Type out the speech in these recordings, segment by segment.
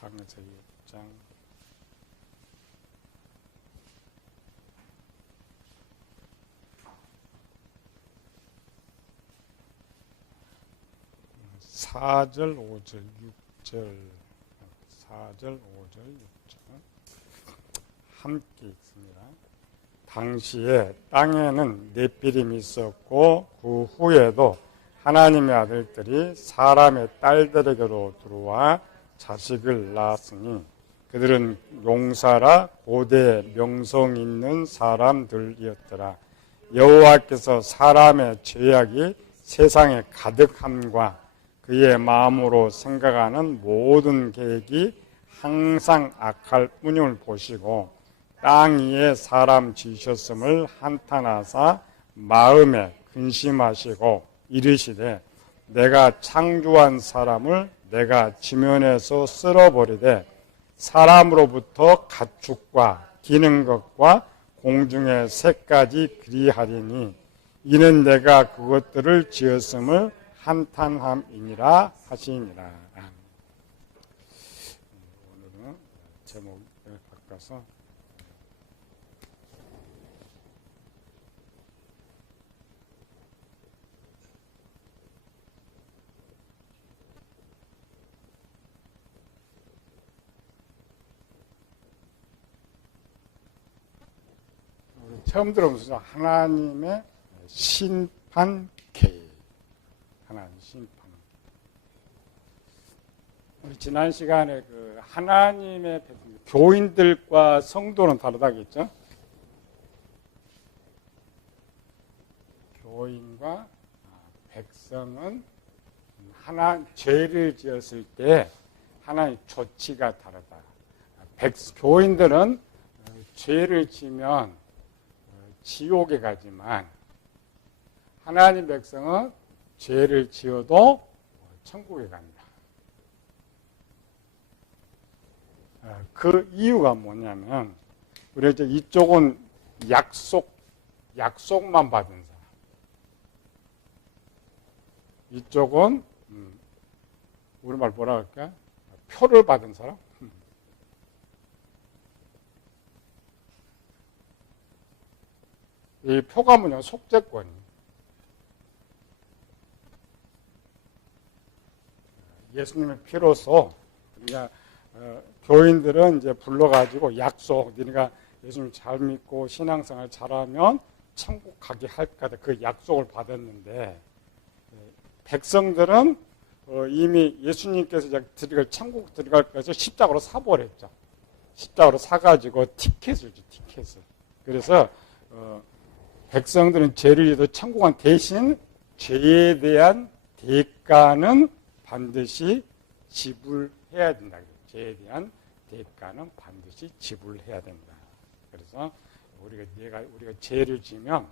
창세기 6장. (4절) (5절) (6절) (4절) (5절) (6절) 함께 읽습니다. 당시에 땅에는 넷비림이 있었고 그 후에도 하나님의 아들들이 사람의 딸들에게로 들어와 자식을 낳았으니 그들은 용사라 고대 명성 있는 사람들이었더라. 여호와께서 사람의 죄악이 세상에 가득함과 그의 마음으로 생각하는 모든 계획이 항상 악할 뿐임을 보시고 땅 위에 사람 지으셨음을 한탄하사 마음에 근심하시고 이르시되 내가 창조한 사람을 내가 지면에서 쓸어버리되 사람으로부터 가축과 기는 것과 공중의 새까지 그리하리니 이는 내가 그것들을 지었음을 한탄함이니라 하시니라. 오늘은 제목을 바꿔서 처음 들어보면서 하나님의 심판 계획. 하나님 심판. 우리 지난 시간에 그 하나님의 교인들과 성도는 다르다겠죠? 교인과 백성은 죄를 지었을 때 하나님의 조치가 다르다. 교인들은 죄를 지면 지옥에 가지만 하나님 백성은 죄를 지어도 천국에 간다. 그 이유가 뭐냐면 우리 이제 이쪽은 약속만 받은 사람, 이쪽은 우리말 뭐라 할까? 표를 받은 사람. 이 표가 뭐냐? 속죄권이. 예수님의 피로서 그러니까 교인들은 이제 불러가지고 약속, 너희가 예수님 잘 믿고 신앙생활 잘하면 천국 가게 할 거다. 그 약속을 받았는데 백성들은 이미 예수님께서 천국 들어갈 것을 십자가로 사버렸죠. 십자가로 사가지고 티켓을 줘, 티켓을. 그래서 백성들은 죄를 지어도 천국은 대신 죄에 대한 대가는 반드시 지불해야 된다. 죄에 대한 대가는 반드시 지불해야 된다. 그래서 우리가 죄를 지면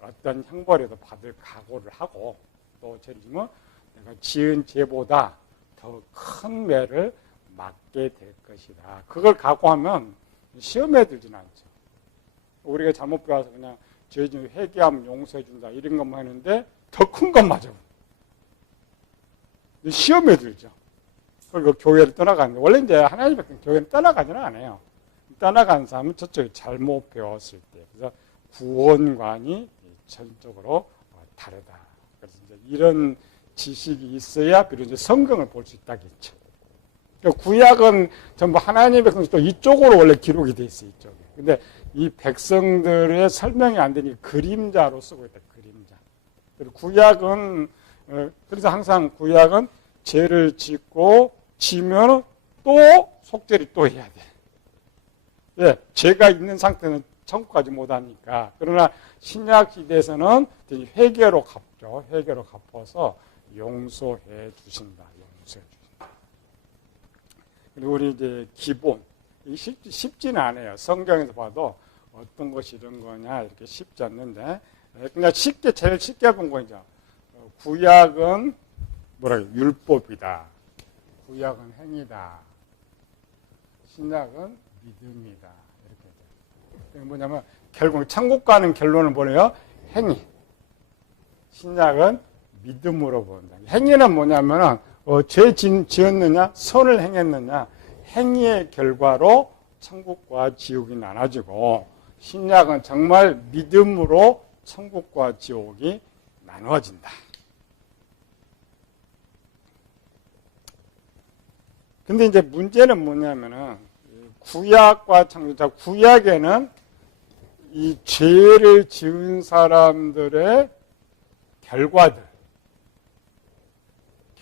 어떤 형벌에도 받을 각오를 하고 또 죄를 지면 내가 지은 죄보다 더 큰 매를 맞게 될 것이다. 그걸 각오하면 시험에 들지는 않죠. 우리가 잘못 배워서 그냥 죄 지면 회개하면 용서해 준다 이런 것만 하는데 더 큰 것 맞아. 시험에 들죠. 그리고 교회를 떠나가는 거. 원래 이제 하나님 백성 교회를 떠나가지는 않아요. 떠나간 사람은 저쪽에 잘못 배웠을 때. 그래서 구원관이 전적으로 다르다. 그래서 이제 이런 지식이 있어야 비로소 이제 성경을 볼 수 있다겠죠. 그러니까 구약은 전부 하나님 백성 또 이쪽으로 원래 기록이 돼 있어요. 이쪽에. 근데 이 백성들의 설명이 안 되니까 그림자로 쓰고 있다. 그림자. 그리고 구약은 그래서 항상 구약은 죄를 짓고 지면 또 속죄를 또 해야 돼. 예, 죄가 있는 상태는 천국 가지 못하니까. 그러나 신약 시대에서는 회개로 갚죠. 회개로 갚아서 용서해 주신다. 용서해 주신다. 그리고 우리 이제 기본 쉽지는 않아요. 성경에서 봐도 어떤 것이 이런 거냐 이렇게 쉽지 않는데 그냥 제일 쉽게 본 거죠. 구약은 율법이다. 구약은 행위다. 신약은 믿음이다. 이렇게 돼요. 뭐냐면 결국 천국 가는 결론은 뭐예요? 행위. 신약은 믿음으로 본다. 행위는 뭐냐면 죄 지었느냐, 선을 행했느냐, 행위의 결과로 천국과 지옥이 나눠지고, 신약은 정말 믿음으로 천국과 지옥이 나누어진다. 근데 이제 문제는 뭐냐면은, 구약과 창조자, 구약에는 이 죄를 지은 사람들의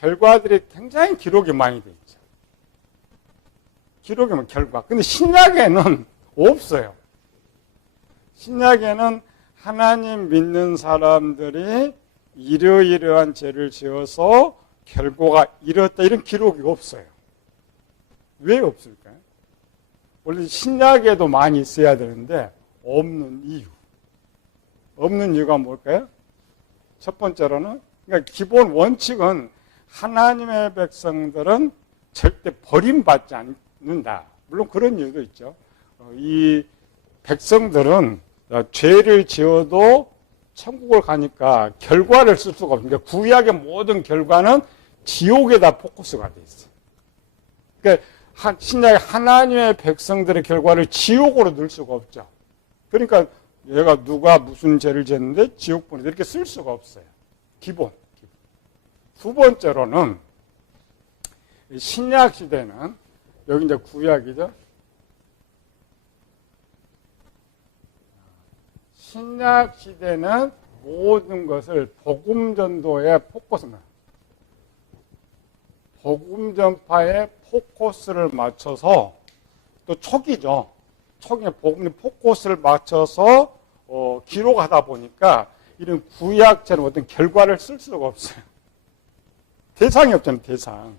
결과들이 굉장히 기록이 많이 돼 있죠. 기록이면 결과. 근데 신약에는 없어요. 신약에는 하나님 믿는 사람들이 이러이러한 죄를 지어서 결과가 이렇다 이런 기록이 없어요. 왜 없을까요? 원래 신약에도 많이 있어야 되는데 없는 이유. 없는 이유가 뭘까요? 첫 번째로는 그러니까 기본 원칙은 하나님의 백성들은 절대 버림받지 않는다. 물론 그런 이유도 있죠. 이 백성들은 죄를 지어도 천국을 가니까 결과를 쓸 수가 없습니다. 구약의 모든 결과는 지옥에다 포커스가 돼 있어요. 그러니까 신약의 하나님의 백성들의 결과를 지옥으로 넣을 수가 없죠. 그러니까 얘가 누가 무슨 죄를 지었는데 지옥 보내다 이렇게 쓸 수가 없어요. 기본. 두 번째로는 신약 시대는 여기 이제 구약이죠. 신약 시대는 모든 것을 복음 전도에 포커스만, 복음 전파에 포커스를 맞춰서 또 초기죠. 초기에 복음 포커스를 맞춰서 기록하다 보니까 이런 구약처럼 어떤 결과를 쓸 수가 없어요. 대상이 없잖아요, 대상.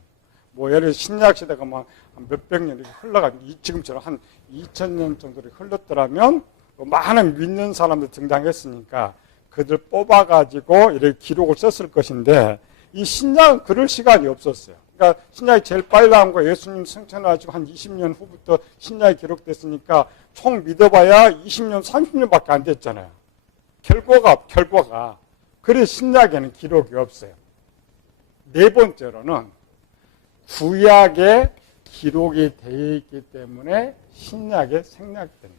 뭐 예를 들어 신약 시대가 막 몇백 년이 흘러가지고 지금처럼 한 2000년 정도 흘렀더라면 많은 믿는 사람들 등장했으니까 그들 뽑아가지고 이렇게 기록을 썼을 것인데 이 신약은 그럴 시간이 없었어요. 그러니까 신약이 제일 빨리 나온 거 예수님 승천하시고 한 20년 후부터 신약이 기록됐으니까 총 믿어봐야 20년, 30년밖에 안 됐잖아요. 결과가. 그래서 신약에는 기록이 없어요. 네 번째로는 구약에 기록이 되어 있기 때문에 신약에 생략된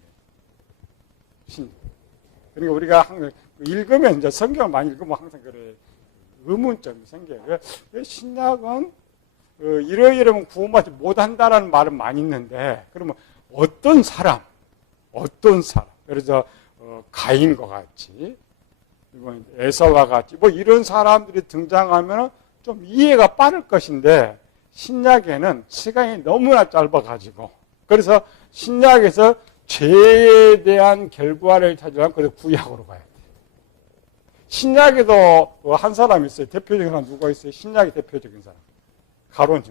거예요. 그러니까 우리가 항상 읽으면 이제 성경을 많이 읽으면 항상 그래 의문점이 생겨요. 왜 신약은 이러이러면 구원받지 못한다라는 말은 많이 있는데 그러면 어떤 사람 그래서 가인과 같이 에서와 같이 뭐 이런 사람들이 등장하면 좀 이해가 빠를 것인데 신약에는 시간이 너무나 짧아가지고 그래서 신약에서 죄에 대한 결과를 찾으려면 그래서 구약으로 가야 돼요. 신약에도 한 사람 있어요. 대표적인 사람 누가 있어요? 신약의 대표적인 사람. 가룟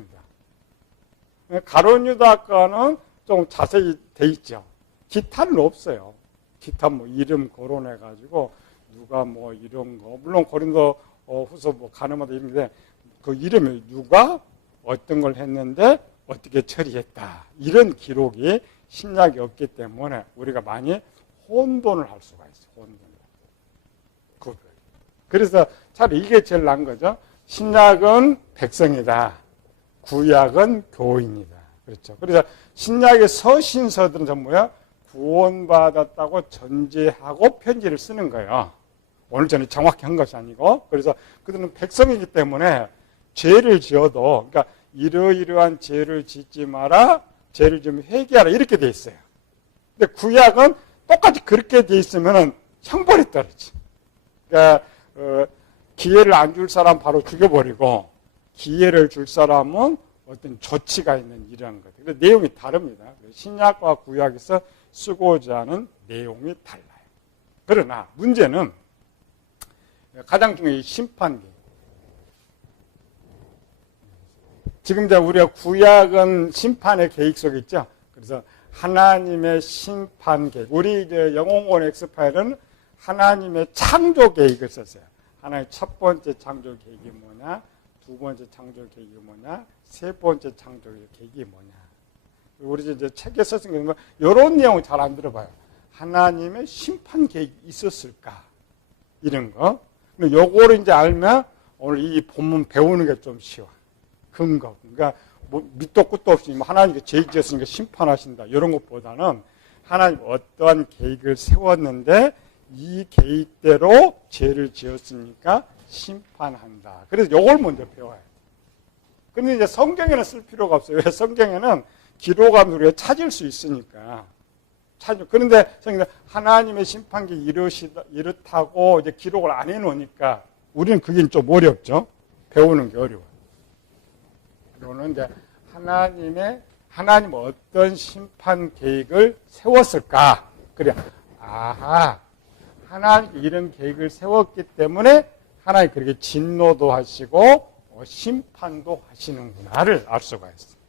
유다. 가룟 유다과는 좀 자세히 돼 있죠. 기타는 없어요. 기타 뭐 이름 거론해가지고 누가 뭐 이런 거. 물론 고린도 후서 뭐 가늠하다 이런데 그 이름이 누가 어떤 걸 했는데 어떻게 처리했다. 이런 기록이 신약이 없기 때문에 우리가 많이 혼돈을 할 수가 있어요. 혼돈을. 그래서 차라리 이게 제일 나은 거죠. 신약은 백성이다. 구약은 교인이다. 그렇죠. 그래서 신약의 서신서들은 전부 뭐야? 구원받았다고 전제하고 편지를 쓰는 거예요. 오늘 전에 정확히 한 것이 아니고. 그래서 그들은 백성이기 때문에 죄를 지어도, 그러니까 이러이러한 죄를 짓지 마라, 죄를 좀 회개하라, 이렇게 돼 있어요. 근데 구약은 똑같이 그렇게 돼 있으면 형벌이 떨어지. 그러니까, 기회를 안 줄 사람 바로 죽여버리고, 기회를 줄 사람은 어떤 조치가 있는 이런 것. 근데 내용이 다릅니다. 신약과 구약에서 쓰고자 하는 내용이 달라요. 그러나 문제는 가장 중요한 심판계. 지금 이제 우리가 구약은 심판의 계획 속에 있죠. 그래서 하나님의 심판 계획. 우리 이제 영혼권 엑스파일은 하나님의 창조 계획을 썼어요. 하나의 첫 번째 창조 계획이 뭐냐, 두 번째 창조 계획이 뭐냐, 세 번째 창조 계획이 뭐냐. 우리 이제 책에 썼으니까 이런 내용을 잘 안 들어봐요. 하나님의 심판 계획이 있었을까? 이런 거. 근데 요거를 이제 알면 오늘 이 본문 배우는 게 좀 쉬워. 근거. 그러니까 뭐 밑도 끝도 없이 뭐 하나님께 죄 지었으니까 심판하신다. 이런 것보다는 하나님 어떠한 계획을 세웠는데 이 계획대로 죄를 지었으니까 심판한다. 그래서 이걸 먼저 배워요. 근데 이제 성경에는 쓸 필요가 없어요. 왜? 성경에는 기록하면서 우리가 찾을 수 있으니까. 그런데 성경에 하나님의 심판기 이렇다고 이제 기록을 안 해놓으니까 우리는 그게 좀 어렵죠. 배우는 게 어려워요. 그러는 이제 하나님 어떤 심판 계획을 세웠을까? 그래. 아하. 하나님께 이런 계획을 세웠기 때문에 하나님 그렇게 진노도 하시고 심판도 하시는구나를 알 수가 있어요.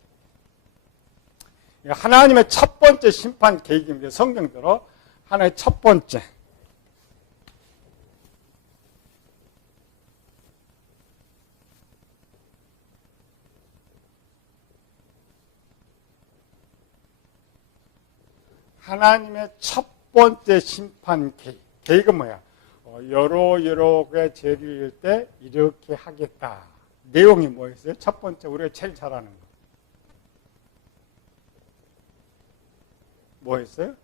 하나님의 첫 번째 심판 계획입니다. 성경대로 하나의 첫 번째. 하나님의 첫 번째 심판 계획. 계획은 뭐야? 여러의 죄를 지을 때 이렇게 하겠다. 내용이 뭐였어요? 첫 번째 우리가 제일 잘 아는 거. 뭐였어요?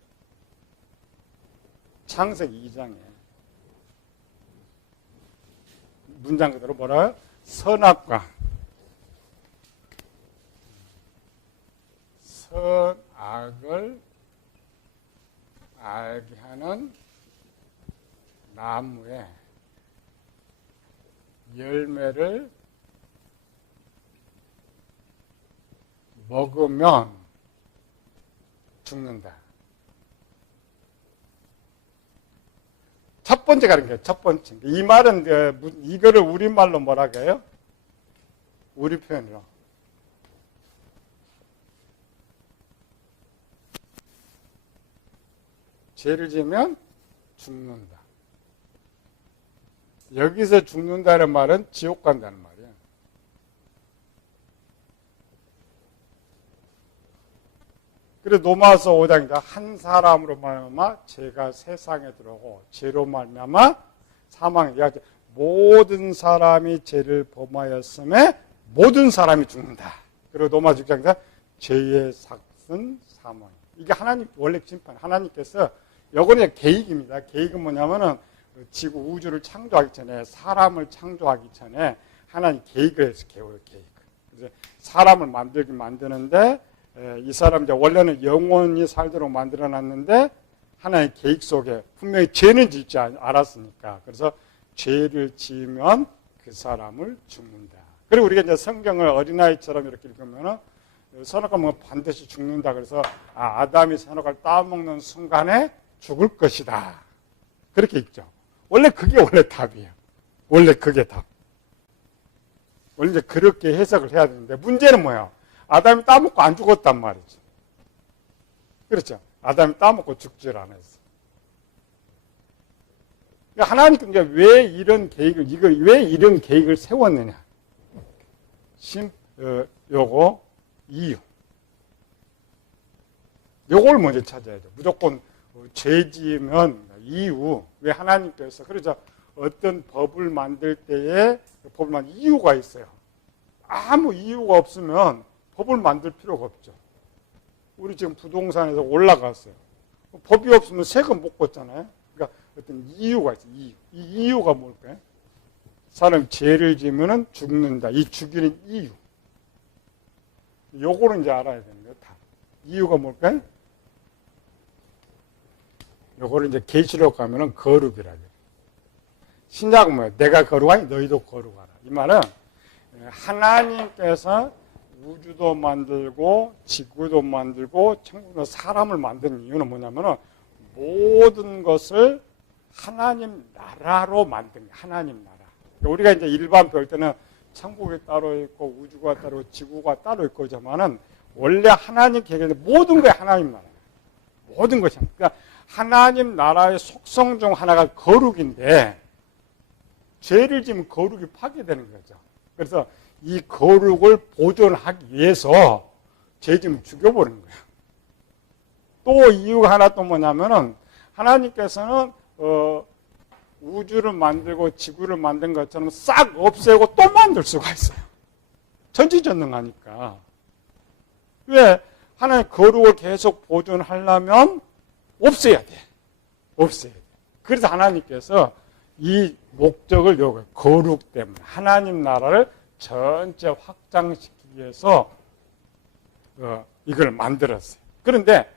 창세기 2장에 문장 그대로 뭐라요? 선악과 선악을 알게 하는 나무의 열매를 먹으면 죽는다. 첫 번째가 그런 거예요. 첫 번째. 이 말은 이거를 우리말로 뭐라고 해요? 우리 표현으로. 죄를 지으면 죽는다. 여기서 죽는다는 말은 지옥 간다는 말이에요. 그래서 로마서 5장이다. 한 사람으로 말미암아 죄가 세상에 들어오고 죄로 말미암아 사망에 이르게 모든 사람이 죄를 범하였음에 모든 사람이 죽는다. 그리고 로마서 6장이다. 죄의 삭은 사망. 이게 하나님 원래 심판. 하나님께서 이거는 계획입니다. 계획은 뭐냐면은 지구 우주를 창조하기 전에 사람을 창조하기 전에 하나님 계획을 해서 계획. 그래서 사람을 만드는데 이 사람 이제 원래는 영원히 살도록 만들어놨는데 하나의 계획 속에 분명히 죄는 짓지 않았으니까 그래서 죄를 지으면 그 사람을 죽는다. 그리고 우리가 이제 성경을 어린아이처럼 이렇게 읽으면은 선악과 먹으면 반드시 죽는다. 그래서 아담이 선악과를 따먹는 순간에 죽을 것이다. 그렇게 읽죠. 원래 그게 원래 답이에요. 원래 그게 답. 원래 이제 그렇게 해석을 해야 되는데 문제는 뭐예요? 아담이 따먹고 안 죽었단 말이죠. 그렇죠. 아담이 따먹고 죽질 않았어. 하나님께서 왜 이런 계획을 세웠느냐? 요거 이유. 요걸 먼저 찾아야 돼. 무조건 죄 지으면 이유. 왜 하나님께서 그래서 어떤 법을 만들 때에 이유가 있어요. 아무 이유가 없으면 법을 만들 필요가 없죠. 우리 지금 부동산에서 올라갔어요. 법이 없으면 세금 못 걷잖아요. 그러니까 어떤 이유가 있어요. 이유. 이 이유가 뭘까요? 사람이 죄를 지으면 죽는다. 이 죽이는 이유. 요거를 이제 알아야 됩니다. 다. 이유가 뭘까요? 요거를 이제 계시록 가면은 거룩이라 해요. 신약은 뭐예요? 내가 거룩하니 너희도 거룩하라. 이 말은 하나님께서 우주도 만들고 지구도 만들고 천국도 사람을 만든 이유는 뭐냐면은 모든 것을 하나님 나라로 만든 거예요. 하나님 나라. 우리가 이제 일반 볼 때는 천국이 따로 있고 우주가 따로 있고 지구가 따로 있고 하지만은 원래 하나님 계획에 모든 게 하나님 나라예요. 모든 것이. 그러니까 하나님 나라의 속성 중 하나가 거룩인데 죄를 지으면 거룩이 파괴되는 거죠. 그래서 이 거룩을 보존하기 위해서 죄 지으면 죽여버리는 거예요. 또 이유가 하나 또 뭐냐면은 하나님께서는 우주를 만들고 지구를 만든 것처럼 싹 없애고 또 만들 수가 있어요. 전지전능하니까. 왜? 하나님 거룩을 계속 보존하려면 없애야 돼. 없애야 돼. 그래서 하나님께서 이 목적을 요구해요. 거룩 때문에. 하나님 나라를 전체 확장시키기 위해서 이걸 만들었어요. 그런데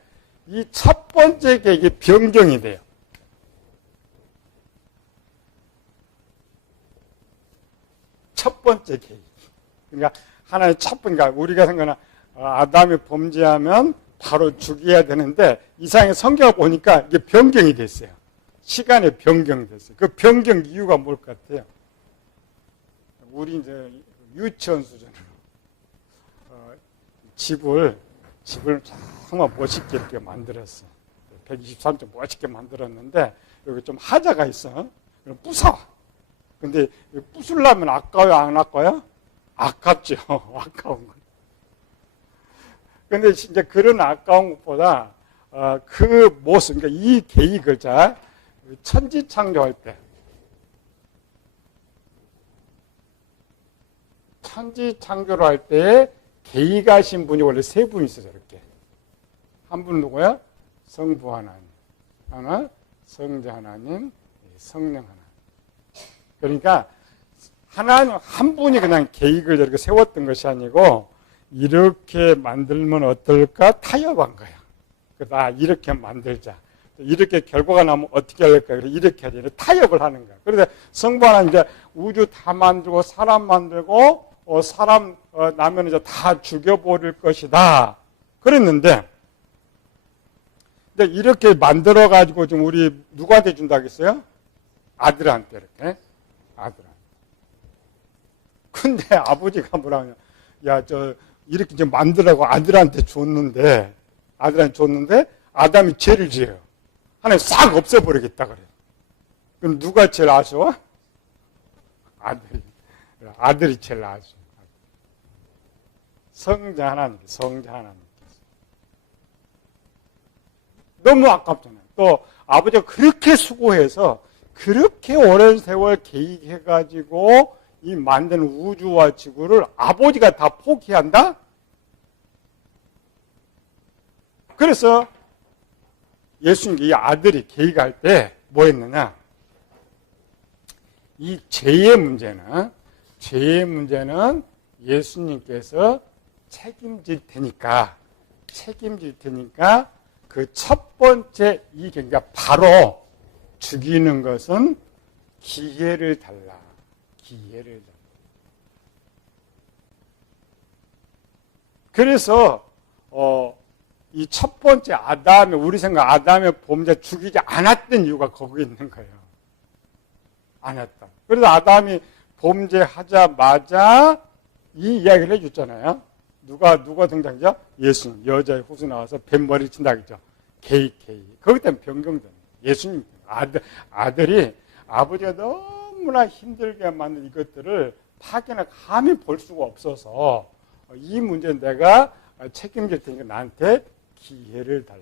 이 첫 번째 계획이 변경이 돼요. 첫 번째 계획. 그러니까 하나의 첫 번째, 그러니까 우리가 생각하는 아담이 범죄하면 바로 죽여야 되는데 이상하게 성경을 보니까 이게 변경이 됐어요. 시간에 변경이 됐어요. 그 변경 이유가 뭘 것 같아요? 우리 이제 유치원 수준으로 집을 정말 멋있게 이렇게 만들었어. 123점 멋있게 만들었는데 여기 좀 하자가 있어. 부숴. 근데 부술려면 아까워요, 안 아까워요? 아깝죠. 아까운 거. 근데 이제 그런 아까운 것보다 그 모습, 그러니까 이 계획을 자 천지 창조할 때, 천지 창조를 할 때 계획하신 분이 원래 세 분이 있어요. 이렇게 한 분은 누구야? 성부 하나님, 하나 성자 하나님, 성령 하나님. 그러니까 하나님 한 분이 그냥 계획을 이렇게 세웠던 것이 아니고 이렇게 만들면 어떨까 타협한 거야. 그러다 이렇게 만들자. 이렇게 결과가 나면 어떻게 할까? 이렇게 해야 돼. 타협을 하는 거야. 그래서 성부 하나님 이제 우주 다 만들고 사람 만들고 사람 나면 이제 다 죽여버릴 것이다. 그랬는데 근데 이렇게 만들어 가지고 지금 우리 누구한테 준다고 했어요? 아들한테 이렇게. 아들한테. 근데 아버지가 뭐라 하냐. 야, 이렇게 좀 만들라고 아들한테 줬는데 아담이 죄를 지어요. 하나님 싹 없애버리겠다 그래요. 그럼 누가 제일 아쉬워? 아들이 제일 아쉬워. 성자 하나님께서. 너무 아깝잖아요. 또 아버지가 그렇게 수고해서 그렇게 오랜 세월 계획해가지고 이 만든 우주와 지구를 아버지가 다 포기한다? 그래서 예수님, 이 아들이 계획할 때 뭐 했느냐? 이 죄의 문제는 예수님께서 책임질 테니까 그 첫 번째 이 계획이 바로 죽이는 것은 기회를 달라. 그래서 이 첫 번째 우리 생각 아담의 범죄 죽이지 않았던 이유가 거기에 있는 거예요. 안 했다. 그래서 아담이 범죄하자마자 이 이야기를 해줬잖아요. 누가 등장이죠? 예수님, 여자의 후손 나와서 뱀머리 친다 그랬죠. 게이. 거기 때문에 변경된 예수님 아들이 아버지가 너무나 힘들게 만든 이것들을 파견을 감히 볼 수가 없어서 이 문제는 내가 책임질 테니까 나한테 기회를 달라.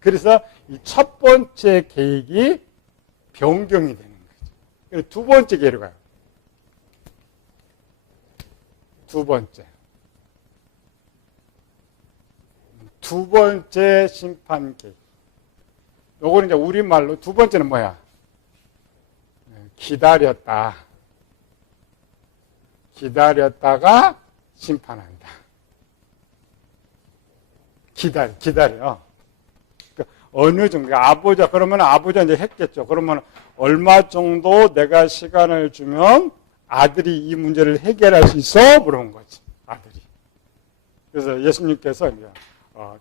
그래서 이 첫 번째 계획이 변경이 되는 거죠. 그래서 두 번째 계획으로 가요. 두 번째 심판 계획. 요거는 이제 우리말로 두 번째는 뭐야? 기다렸다가 심판한다. 기다려. 어느 정도, 그러면 아버지가 이제 했겠죠. 그러면 얼마 정도 내가 시간을 주면 아들이 이 문제를 해결할 수 있어? 물어본 거지. 아들이. 그래서 예수님께서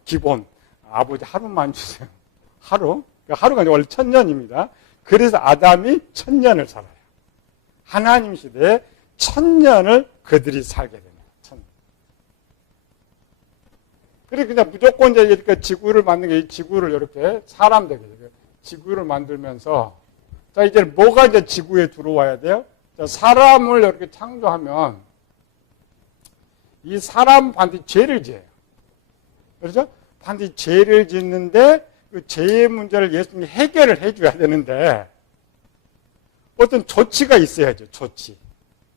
기본, 아버지 하루만 주세요. 하루가 원래 1000년입니다. 그래서 아담이 1000년을 살아요. 하나님 시대에 1000년을 그들이 살게 됩니다. 1000년. 그래서 그냥 무조건 이제 이렇게 지구를 만든 게 지구를 이렇게 사람 되게 지구를 만들면서 자, 이제 뭐가 이제 지구에 들어와야 돼요? 자, 사람을 이렇게 창조하면 이 사람 반드시 죄를 지어요. 그렇죠? 반드시 죄를 짓는데 그 죄의 문제를 예수님이 해결을 해줘야 되는데 어떤 조치가 있어야죠. 조치.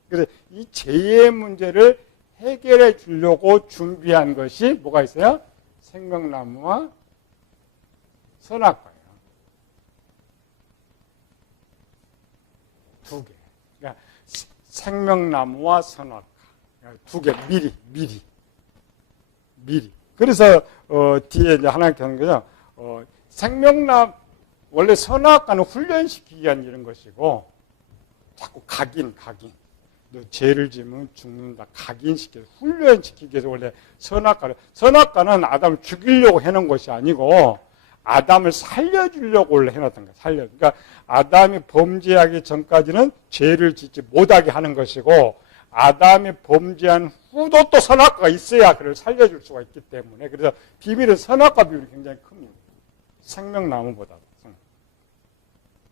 그래서 이 죄의 문제를 해결해 주려고 준비한 것이 뭐가 있어요? 생명나무와 선악과예요. 두 개. 그러니까 생명나무와 선악과. 두 개, 미리. 그래서, 뒤에 이제 하나님께 하는 거죠. 원래 선악과는 훈련시키기 위한 이런 것이고, 자꾸 각인. 너 죄를 지으면 죽는다. 각인시켜서, 훈련시키기 위해서 원래 선악과는 아담을 죽이려고 해놓은 것이 아니고, 아담을 살려주려고 원래 해놨던 거야. 그러니까 아담이 범죄하기 전까지는 죄를 짓지 못하게 하는 것이고, 아담이 범죄한 후도 또 선악과가 있어야 그를 살려줄 수가 있기 때문에, 그래서 비밀은 선악과 비율이 굉장히 큽니다. 생명나무보다.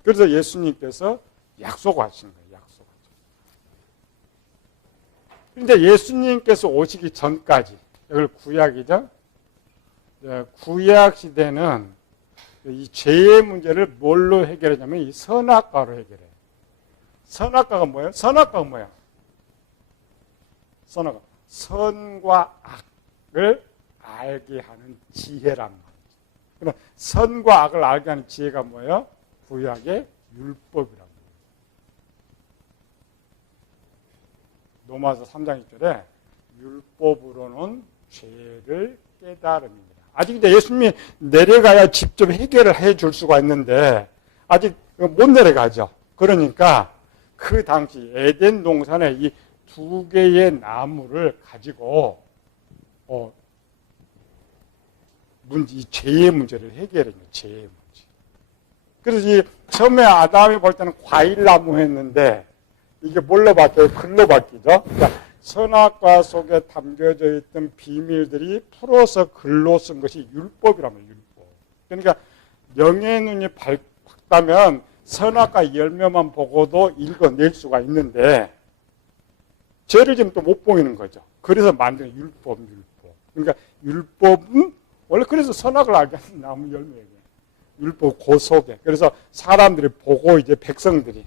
그래서 예수님께서 약속하신 거예요. 그런데 예수님께서 오시기 전까지, 이걸 구약이죠. 구약 시대는 이 죄의 문제를 뭘로 해결하냐면 이 선악과로 해결해요. 선악과가 뭐예요? 선악과. 선과 악을 알게 하는 지혜란 말이죠. 그럼 선과 악을 알게 하는 지혜가 뭐예요? 구약의 율법이란 말이에요. 로마서 3장 1절에 율법으로는 죄를 깨달음입니다. 아직 이제 예수님이 내려가야 직접 해결을 해 줄 수가 있는데 아직 못 내려가죠. 그러니까 그 당시 에덴 동산에 이 두 개의 나무를 가지고 이 죄의 문제를 해결해요. 죄의 문제. 그래서 이 처음에 아담이 볼 때는 과일나무 했는데 이게 뭘로 바뀌어요? 글로 바뀌죠. 그러니까 선악과 속에 담겨져 있던 비밀들이 풀어서 글로 쓴 것이 율법이라면 율법. 그러니까 영의 눈이 밝다면 선악과 열매만 보고도 읽어낼 수가 있는데 죄를 지금 또 못 보이는 거죠. 그래서 만든 율법. 그러니까 율법은 원래 그래서 선악을 알게 하는 나무 열매예요. 율법 그 속에. 그래서 사람들이 보고 이제 백성들이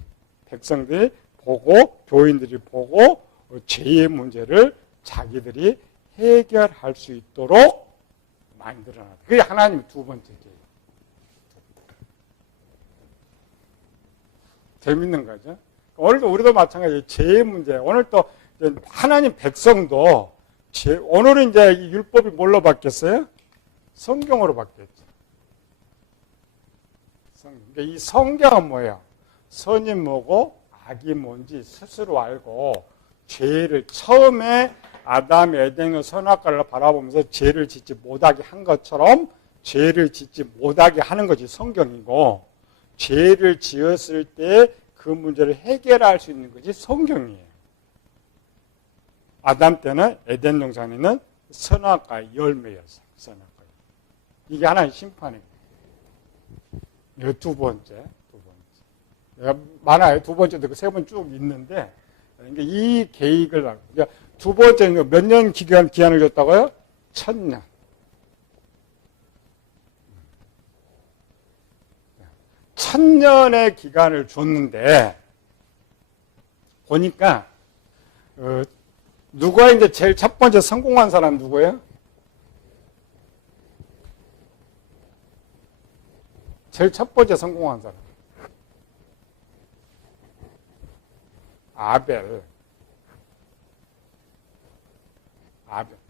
보고 교인들이 보고 죄의 문제를 자기들이 해결할 수 있도록 만들어놨다. 그게 하나님의 두 번째 계획. 재밌는 거죠. 오늘도 우리도 마찬가지예요. 죄의 문제. 오늘 또 하나님 백성도 오늘은 이제 이 율법이 뭘로 바뀌었어요? 성경으로 바뀌었죠. 그러니까 이 성경은 뭐예요? 선이 뭐고 악이 뭔지 스스로 알고 죄를 처음에 아담 에덴의 선악과를 바라보면서 죄를 짓지 못하게 한 것처럼 죄를 짓지 못하게 하는 것이 성경이고 죄를 지었을 때 그 문제를 해결할 수 있는 것이 성경이에요. 아담 때는 에덴 동산에는 선악과의 열매였어요. 선악과. 이게 하나의 심판이에요. 이거 두 번째. 많아요. 두 번째도 세 번 쭉 있는데, 그러니까 이 계획을, 그러니까 두 번째는 몇 년 기한을 줬다고요? 1000년. 1000년의 기간을 줬는데, 보니까, 누가 이제 제일 첫 번째 성공한 사람 누구예요? 제일 첫 번째 성공한 사람.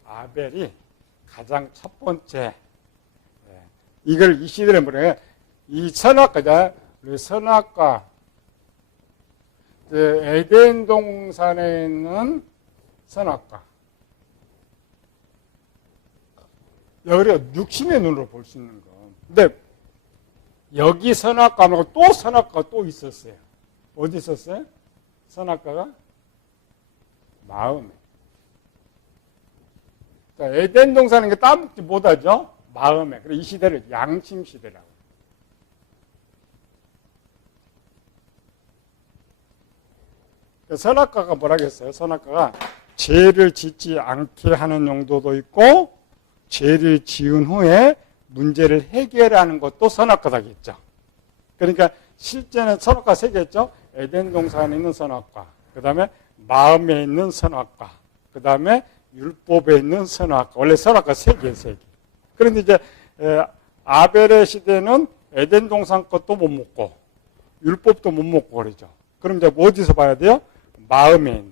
아벨이 가장 첫 번째, 이걸 이 시대에 뭐래요? 이 선악과자, 선악과, 에덴 동산에 있는 선악과. 여기가 육신의 눈으로 볼 수 있는 거. 근데 여기 선악과 말고 또 선악과가 또 있었어요. 어디 있었어요? 선악과가 마음에. 그러니까 에덴 동산인 게 따먹지 못하죠. 마음에. 그래서 이 시대를 양심 시대라고. 선악과가 뭐라겠어요? 선악과가 죄를 짓지 않게 하는 용도도 있고 죄를 지은 후에 문제를 해결하는 것도 선악과다겠죠. 그러니까 실제는 선악과 세 개죠. 에덴 동산에 있는 선악과, 그 다음에 마음에 있는 선악과, 그 다음에 율법에 있는 선악과. 원래 선악과 세 개. 그런데 이제 아벨의 시대는 에덴 동산 것도 못 먹고 율법도 못 먹고 그러죠. 그럼 이제 어디서 봐야 돼요? 마음에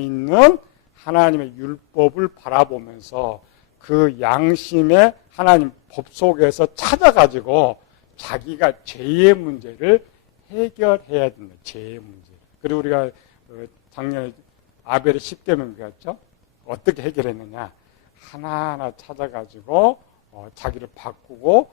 있는 하나님의 율법을 바라보면서 그 양심의 하나님 법 속에서 찾아가지고 자기가 죄의 문제를 해결해야 된다. 죄의 문제. 그리고 우리가 작년에 아벨의 10계명 배웠죠. 어떻게 해결했느냐. 하나하나 찾아가지고 자기를 바꿔서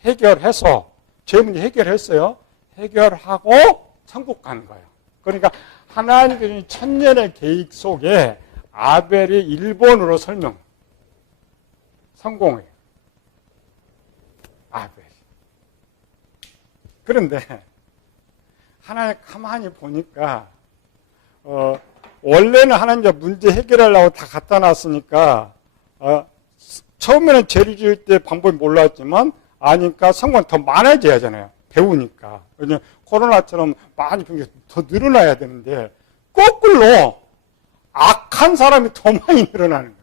해결해서 죄 문제 해결했어요. 해결하고 천국 가는 거예요. 그러니까 하나님께서 천년의 계획 속에 아벨이 1번으로 성공해요. 아벨. 그런데 하나님 가만히 보니까 원래는 하나님 문제 해결하려고 다 갖다 놨으니까 처음에는 죄를 지을 때 방법이 몰랐지만 아니까 성공이 더 많아져야 하잖아요. 배우니까. 왜냐면 코로나처럼 많이 병이 더 늘어나야 되는데 거꾸로 악한 사람이 더 많이 늘어나는 거예요.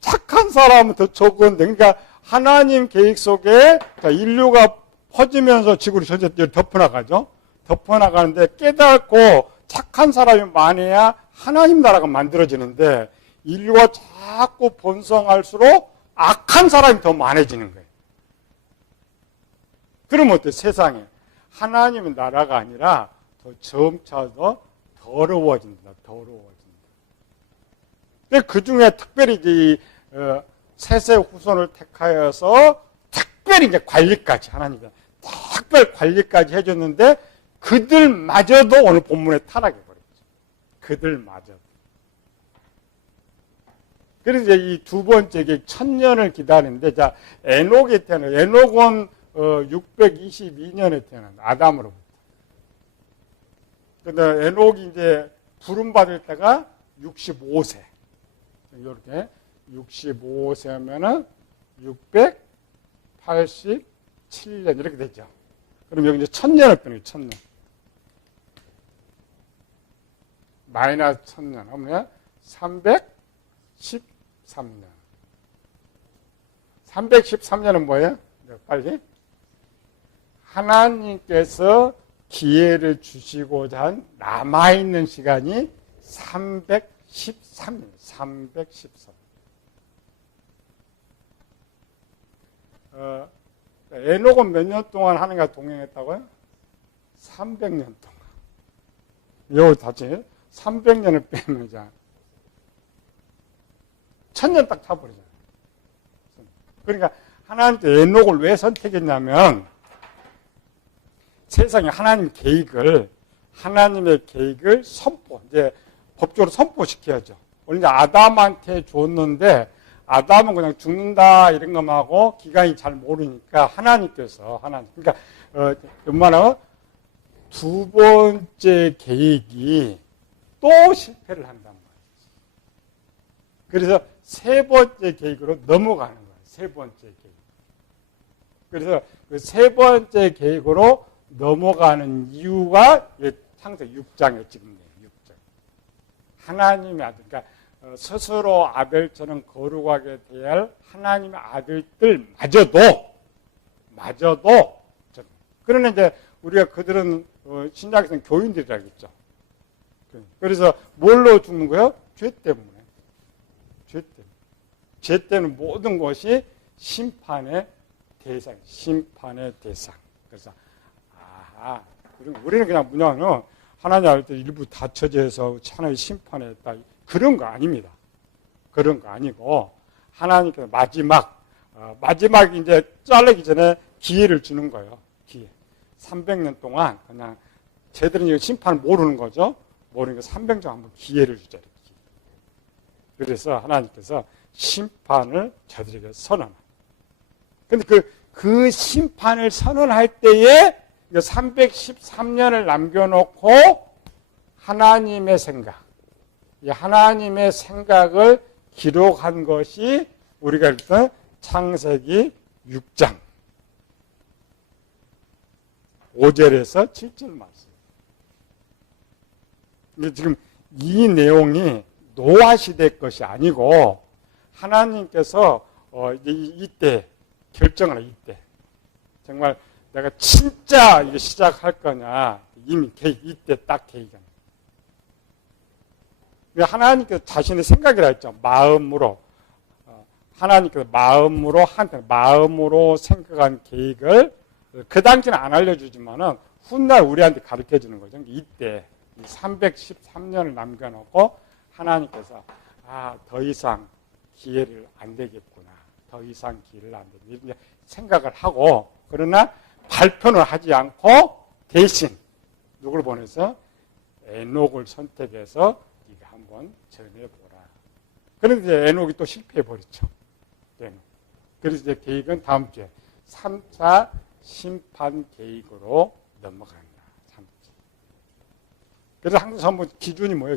착한 사람은 더 적은데, 그러니까 하나님 계획 속에 인류가 퍼지면서 지구를 전체 덮어나가죠. 덮어나가는데 깨닫고 착한 사람이 많아야 하나님 나라가 만들어지는데 인류가 자꾸 번성할수록 악한 사람이 더 많아지는 거예요. 그러면 어때요? 세상에 하나님의 나라가 아니라 더 점차 더 더러워진다. 근데 그 중에 특별히 이제 셋의 후손을 택하여서 특별히 이제 관리까지 하나님이 특별 관리까지 해줬는데 그들마저도 오늘 본문에 타락해버렸죠. 그들마저도. 그래서 이제 이 두 번째 게 1000년을 기다리는데, 자, 에녹이 태어나요. 에녹은 622년에 태어난 아담으로부터. 근데 에녹이 이제 부름받을 때가 65세. 이렇게 65세면은 687년 이렇게 되죠. 그럼 여기 이제 1000년을 빼는 거예요. 1000년. 마이너스 1000년 하면 313년. 313년은 뭐예요? 빨리. 하나님께서 기회를 주시고자 한 남아있는 시간이 313년. 313년. 에녹은 몇 년 동안 하나님과 동행했다고요? 300년 동안. 이거 다시 300년을 빼면 이제 1000년 딱 차버리잖아요. 그러니까 하나님께 에녹을 왜 선택했냐면 세상에 하나님의 계획을 이제 법적으로 선포시켜야죠. 원래 아담한테 줬는데 아담은 그냥 죽는다 이런 것하고 기간이 잘 모르니까 하나님께서 그러니까 얼마나 두 번째 계획이 또 실패를 한단 말이에요. 그래서 세 번째 계획으로 넘어가는 거예요. 세 번째 계획. 그래서 그 세 번째 계획으로 넘어가는 이유가 창세기 6장에 지금 돼요. 6장. 하나님의 아들, 그러니까 스스로 아벨처럼 거룩하게 대해야 할 하나님의 아들들마저도 그러나 이제 우리가 그들은 신약에서는 교인들이라고 했죠. 그래서 뭘로 죽는 거예요? 죄 때문에. 죄 때문에 모든 것이 심판의 대상. 그래서 우리는 그냥 뭐냐면 하나님 알 때 일부 다처제해서 하나님의 심판에 했다. 그런 거 아닙니다. 그런 거 아니고 하나님께서 마지막 이제 자르기 전에 기회를 주는 거예요. 기회. 300년 동안 그냥 쟤들은 심판을 모르는 거죠. 모르니까 300년 한번 기회를 주자. 그래서 하나님께서 심판을 저들에게 선언합니다. 근데 그 심판을 선언할 때에 313년을 남겨놓고 하나님의 생각을 기록한 것이 우리가 읽던 창세기 6장 5절에서 7절 말씀. 지금 이 내용이 노아 시대 것이 아니고 하나님께서 이때 결정을 이때 정말 내가 진짜 이게 시작할 거냐 이미 이때 딱 계획은 하나님께서 자신의 생각이라 했죠. 마음으로 하나님께서 마음으로 생각한 계획을 그 당시는 안 알려주지만은 훗날 우리한테 가르쳐 주는 거죠. 이때 313년을 남겨놓고 하나님께서 더 이상 기회를 안 되겠구나. 더 이상 기회를 안 되겠구나. 이렇게 생각을 하고 그러나 발표는 하지 않고 대신 누굴 보내서 에녹을 선택해서 네가 한번 전해보라. 그런데 에녹이 또 실패해버렸죠. 그래서 이제 계획은 다음 주에 3차 심판 계획으로 넘어간다. 그래서 항상 전부 기준이 뭐예요?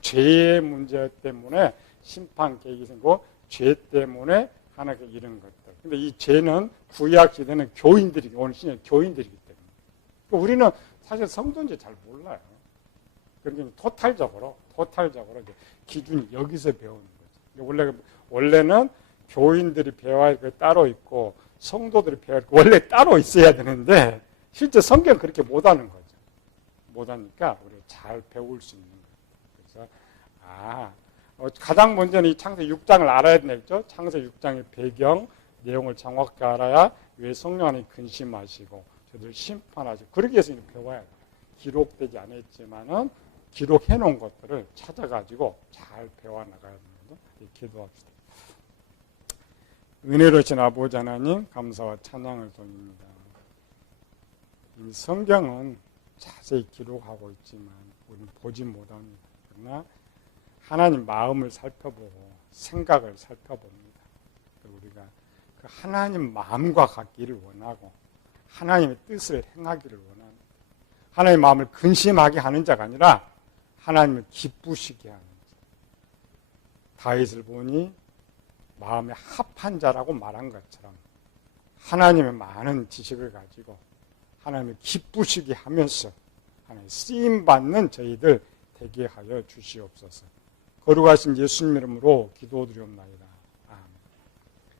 죄의 문제 때문에 심판 계획이 생기고 죄 때문에 하나님께 이런 것들. 근데 이 죄는 구약 시대는 교인들이 오늘 신약 교인들이기 때문에 우리는 사실 성도인지 잘 몰라요. 그러니까 토탈적으로 이제 기준이 여기서 배우는 거죠. 원래는 교인들이 배워야 할 게 따로 있고 성도들이 배워야 할 게 원래 따로 있어야 되는데 실제 성경 그렇게 못하는 거죠. 못하니까 우리가 잘 배울 수 있는 거예요. 그래서 가장 먼저는 이 창세기 6장을 알아야 되겠죠. 창세기 6장의 배경 내용을 정확히 알아야 왜 성령 안에 근심하시고 저들 심판하시고 그러기 위해서 배워야 돼요. 기록되지 않았지만은 기록해 놓은 것들을 찾아가지고 잘 배워 나가야 됩니다. 기도합시다. 은혜로우신 아버지 하나님 감사와 찬양을 드립니다. 이 성경은 자세히 기록하고 있지만 우리는 보지 못합니다. 그러나 하나님 마음을 살펴보고 생각을 살펴봅니다. 우리가 그 하나님 마음과 같기를 원하고 하나님의 뜻을 행하기를 원합니다. 하나님의 마음을 근심하게 하는 자가 아니라 하나님을 기쁘시게 하는 자. 다윗을 보니 마음에 합한 자라고 말한 것처럼 하나님의 많은 지식을 가지고 하나님을 기쁘시게 하면서 하나님 쓰임받는 저희들 되게 하여 주시옵소서. 거룩하신 예수님 이름으로 기도드리옵나이다.